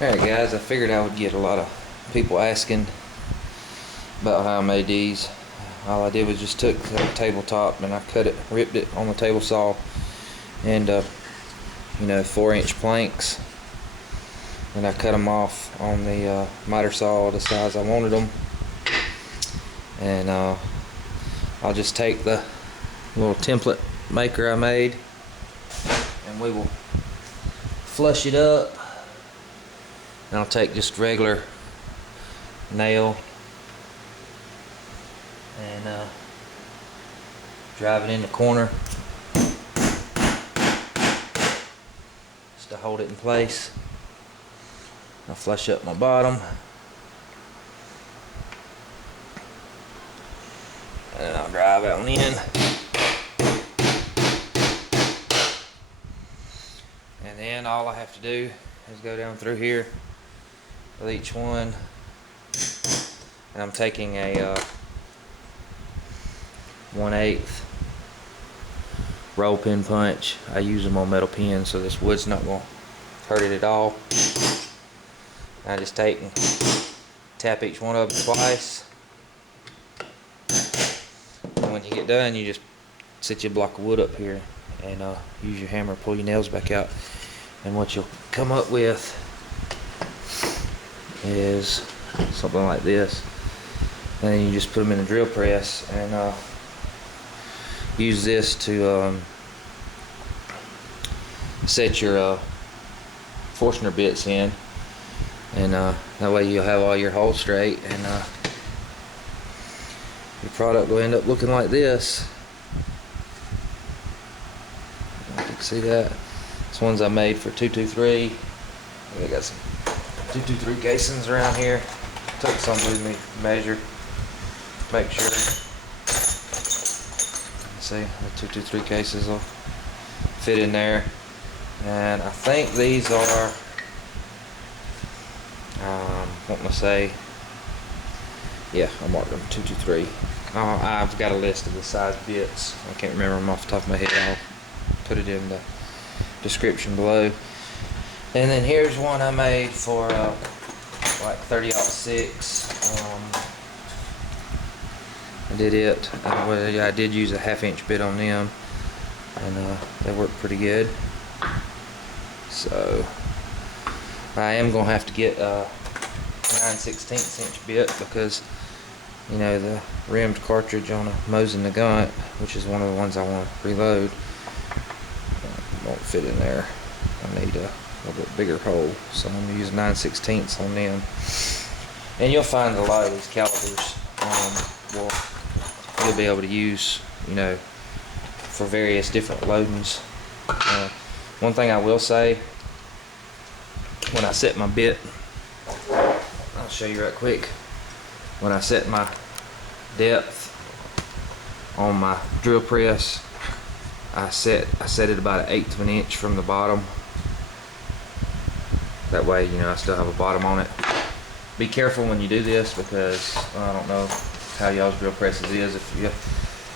Alright guys, I figured I would get a lot of people asking about how I made these. All I did was just took the tabletop and I ripped it on the table saw and 4-inch planks, and I cut them off on the miter saw the size I wanted them, and I'll just take the little template maker I made and we will flush it up. And I'll take just regular nail and drive it in the corner just to hold it in place. I'll flush up my bottom and I'll drive it on in. And then all I have to do is go down through here with each one, and I'm taking a 1/8 roll pin punch. I use them on metal pins, so this wood's not going to hurt it at all. I just take and tap each one of them twice, and when you get done, you just set your block of wood up here and use your hammer, pull your nails back out, and what you'll come up with is something like this. And then you just put them in the drill press and use this to set your Forstner bits in, and that way you'll have all your holes straight, and your product will end up looking like this. You can see that. This one's I made for 223. I got some 223 casings around here. Took some with me, measure, make sure. See, the 223 cases will fit in there. And I think these are, what am I say? Yeah, I marked them 223. I've got a list of the size bits. I can't remember them off the top of my head. I'll put it in the description below. And then here's one I made for like 30-06. I did it. I did use a 1/2-inch bit on them, and they work pretty good. So I am gonna have to get a 9/16" bit, because the rimmed cartridge on a Mosin Nagant, which is one of the ones I want to reload, won't fit in there. I need a little bit bigger hole, so I'm gonna use 9/16 on them. And you'll find a lot of these calibers you'll be able to use for various different loadings. One thing I will say, when I set my bit, I'll show you right quick. When I set my depth on my drill press, I set it about 1/8 of an inch from the bottom. That way, I still have a bottom on it. Be careful when you do this, because I don't know how y'all's drill presses is. If you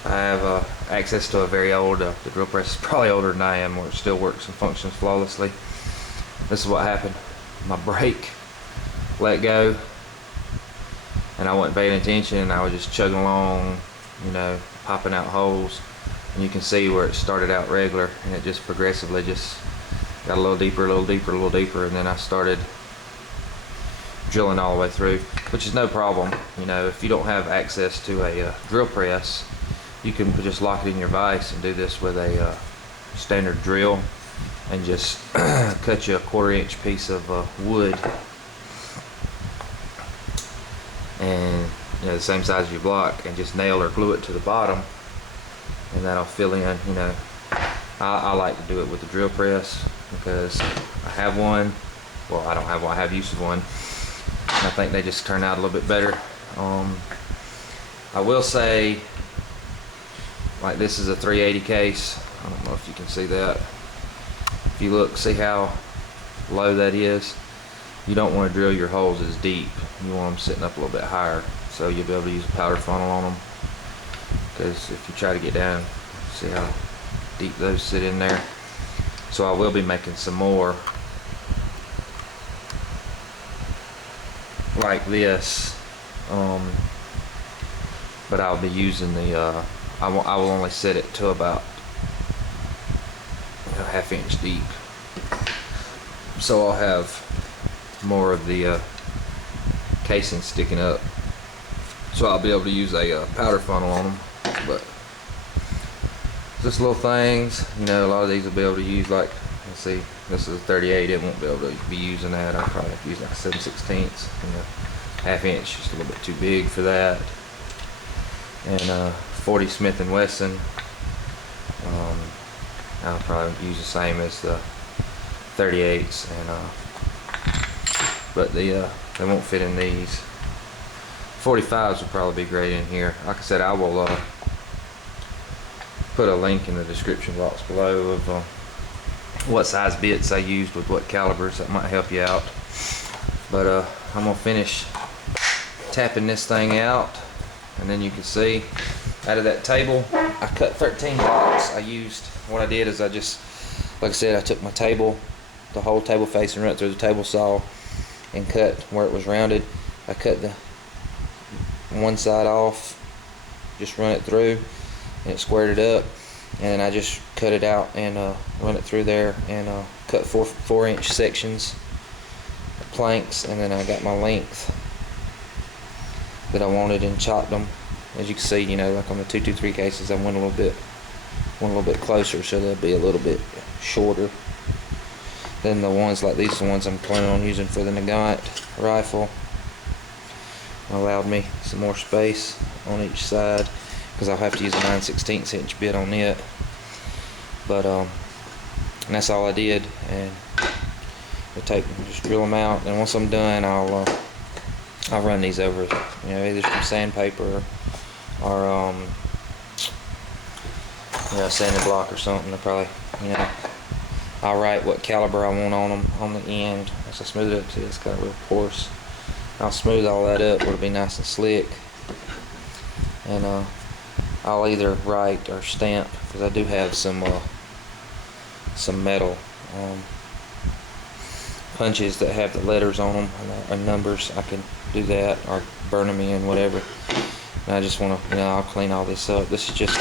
have access to a very old, the drill press is probably older than I am, where it still works and functions flawlessly. This is what happened. My brake let go, and I wasn't paying attention, and I was just chugging along, popping out holes. And you can see where it started out regular, and it just progressively just got a little deeper, a little deeper, a little deeper, and then I started drilling all the way through, which is no problem. If you don't have access to a drill press, you can just lock it in your vise and do this with a standard drill, and just cut you a 1/4-inch piece of wood, and the same size as your block, and just nail or glue it to the bottom, and that'll fill in. I like to do it with the drill press, because I have one. Well, I don't have one, I have used one, and I think they just turn out a little bit better. I will say, like, this is a 380 case. I don't know if you can see that. If you look, see how low that is? You don't want to drill your holes as deep. You want them sitting up a little bit higher, so you'll be able to use a powder funnel on them. Because if you try to get down, see how deep those sit in there. So I will be making some more like this, but I'll be using the I will only set it to about a ½ inch deep, so I'll have more of the casing sticking up, so I'll be able to use a powder funnel on them. But just little things, you know, a lot of these will be able to use, like, let's see, this is a 38, it won't be able to be using that. I'll probably have to use like a 7/16, you know, ½ inch, just a little bit too big for that. And 40 Smith & Wesson, I'll probably use the same as the 38s, and but they won't fit in these. 45s would probably be great in here. Like I said, I will put a link in the description box below of what size bits I used with what calibers. That might help you out. But I'm gonna finish tapping this thing out, and then you can see out of that table I cut 13 blocks. What I did is I just, like I said, I took my table, the whole table face, and run it through the table saw and cut where it was rounded. I cut the one side off, just run it through, and it squared it up, and then I just cut it out and run it through there, and cut 4-inch sections, planks, and then I got my length that I wanted and chopped them. As you can see, you know, like on the 223 cases, I went a little bit closer, so they'll be a little bit shorter than the ones like these. The ones I'm planning on using for the Nagant rifle allowed me some more space on each side, because I'll have to use a 9/16 inch bit on it. But and that's all I did, and just drill them out, and once I'm done, I'll run these over, you know, either some sandpaper or you know, sanding block or something. To probably, you know, I'll write what caliber I want on them on the end. As I smooth it up, see, it's kind of real porous. I'll smooth all that up where it'll be nice and slick, and I'll either write or stamp, because I do have some metal punches that have the letters on them and numbers. I can do that or burn them in, whatever. And I just want to, you know, I'll clean all this up. This is just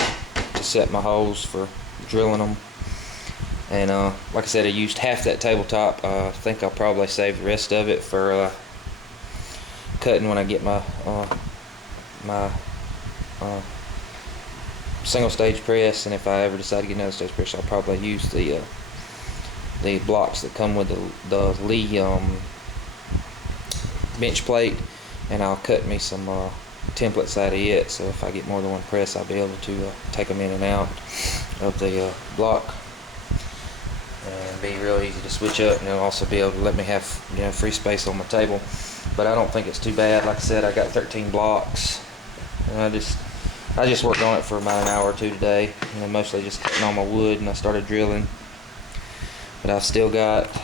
to set my holes for drilling them. And like I said, I used half that tabletop. I think I'll probably save the rest of it for cutting when I get my single stage press. And if I ever decide to get another stage press, I'll probably use the blocks that come with the Lee bench plate, and I'll cut me some templates out of it, so if I get more than one press, I'll be able to take them in and out of the block, and be real easy to switch up, and it'll also be able to let me have, you know, free space on my table. But I don't think it's too bad. Like I said, I got 13 blocks, and I just worked on it for about an hour or two today, you know, mostly just cutting all my wood, and I started drilling. But I've still got, like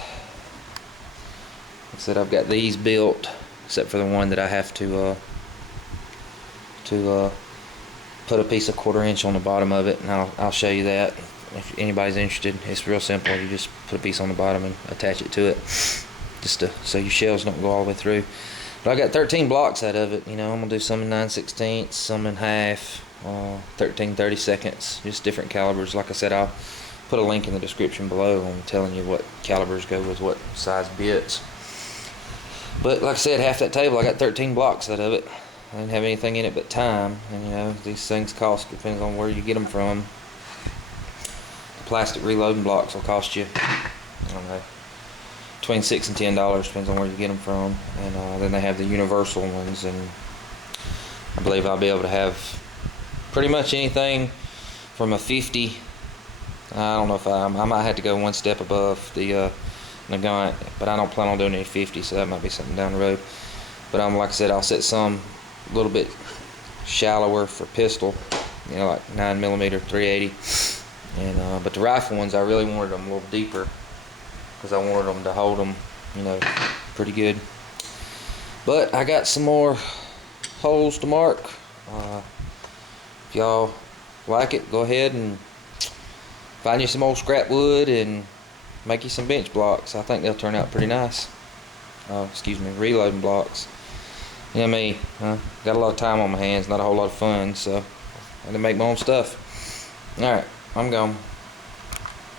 I said, I've got these built, except for the one that I have to put a piece of 1/4 inch on the bottom of it, and I'll show you that if anybody's interested. It's real simple. You just put a piece on the bottom and attach it to it, just so your shells don't go all the way through. But I got 13 blocks out of it. You know, I'm gonna do some in 9/16, some in half, 13 32nds, just different calibers. Like I said, I'll put a link in the description below on telling you what calibers go with what size bits. But like I said, half that table, I got 13 blocks out of it. I didn't have anything in it but time, and you know, these things cost, depends on where you get them from. The plastic reloading blocks will cost you, I don't know, between $6 and $10, depends on where you get them from. And then they have the universal ones, and I believe I'll be able to have pretty much anything from a 50. I don't know if I might have to go one step above the Nagant, but I don't plan on doing any 50, so that might be something down the road. But like I said, I'll set some a little bit shallower for pistol, you know, like 9mm 380, and but the rifle ones, I really wanted them a little deeper, because I wanted them to hold them, you know, pretty good. But I got some more holes to mark. If y'all like it, go ahead and find you some old scrap wood and make you some bench blocks. I think they'll turn out pretty nice. Excuse me, reloading blocks. Yeah, me, got a lot of time on my hands, not a whole lot of fun, so I had to make my own stuff. Alright, I'm gone.